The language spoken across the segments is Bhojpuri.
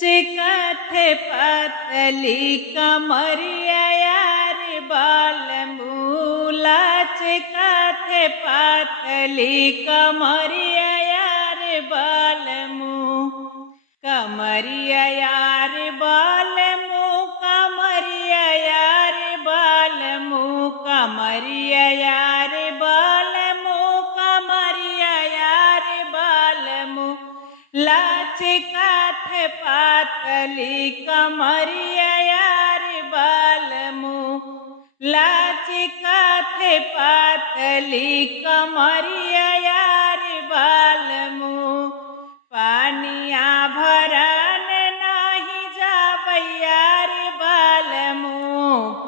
चिकथे पतली कमरिया यार बाल मूला चिकथे पतली कमरिया यार बाल कमरिया यार बाल कमरिया यार बाल कमरिया यार बाल कमरिया यार बाल लाचिकाथे पातली कमरिया यार बाल लाचिकाथे पातली कमरिया यार बाल पानिया भरन नहीं जाबै यार बाल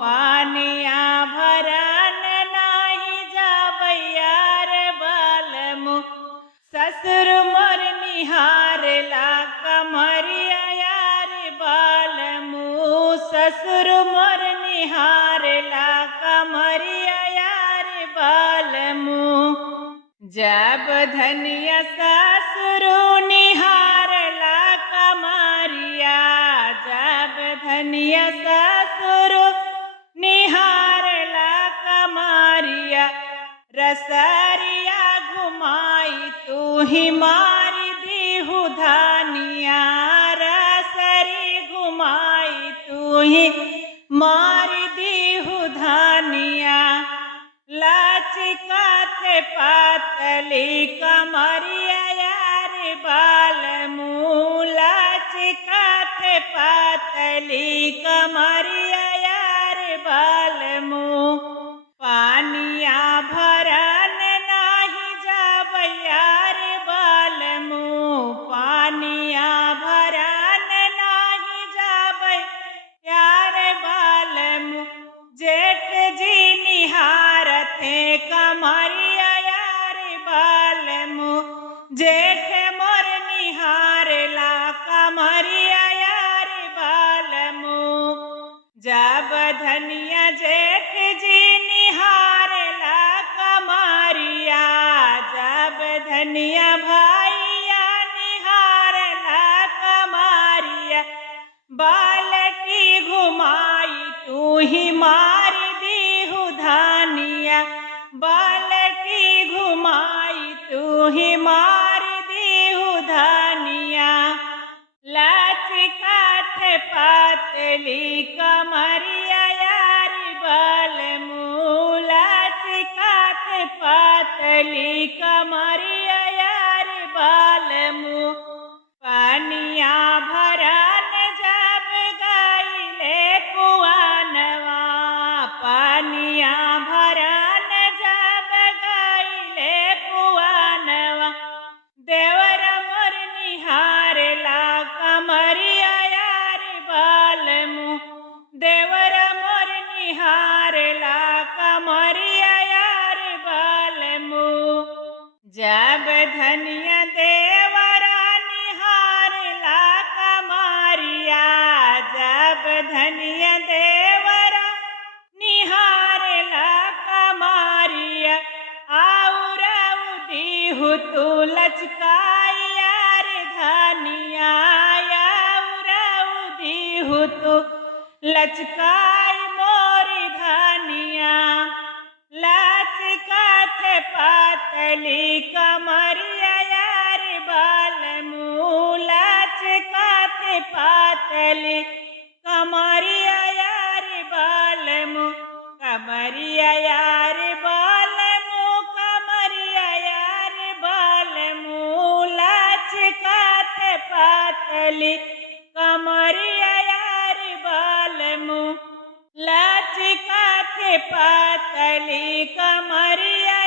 पानिया भरन नहीं जाबै यार बाल ससुर मोर निहार ला कमरिया यार बाल ससुर मोर निहार ला कमरिया यार बाल जब धनिया ससुर निहार ला कमरिया जब धनिया ससुर निहार ला कमरिया रसरिया घुमाई तू ही मारी दीहु धानिया रसरी घुमाई तू ही मारी दीहु धानिया लाचिकाथे पातली कमरिया यार बाल लाचिकाथे पातली कमरिया यार बाल पानिया भरन नहीं जाबै यार बाल पानिया भरन नहीं जाबै यार बाल जेठ जी निहारथे कमरिया यार बाल जेठ मोर निहार ला कमरिया यार बाल जब धनिया जेठ जी निहार ला कमरिया जब धनिया भाइया निहार ला कमरिया बालटी घुमाई तू ही मारी दीहु धानिया बालटी घुमाई तू ही मारी दीहु धानिया लाचिकाथे पातली कमरिया यार बाल लाचिकाथे पातली कमरिया यार बाल पानिया भरन जब गाइले कुआनवा पानिया भरन जब गाइले कुआनवा देवर मोर निहार ला कमरिया यार बाल देवर मोर निहार ला कमरिया यार बाल जब धनिया देवरा निहार ला कमरिया जब धनिया देवरा निहार ला कमरिया आउर दीहु तू लचकाई यार धनिया आउर दीहु तू लचकाई मोरी धनिया लाचिकाथे पातली कमरिया यार बाल लाचिकाथे पातली कमरिया यार बाल कमरिया यार बाल कमरिया यार बाल लाचिकाथे पातली कमरिया यार बाल लाचिकाथे पातली कमरिया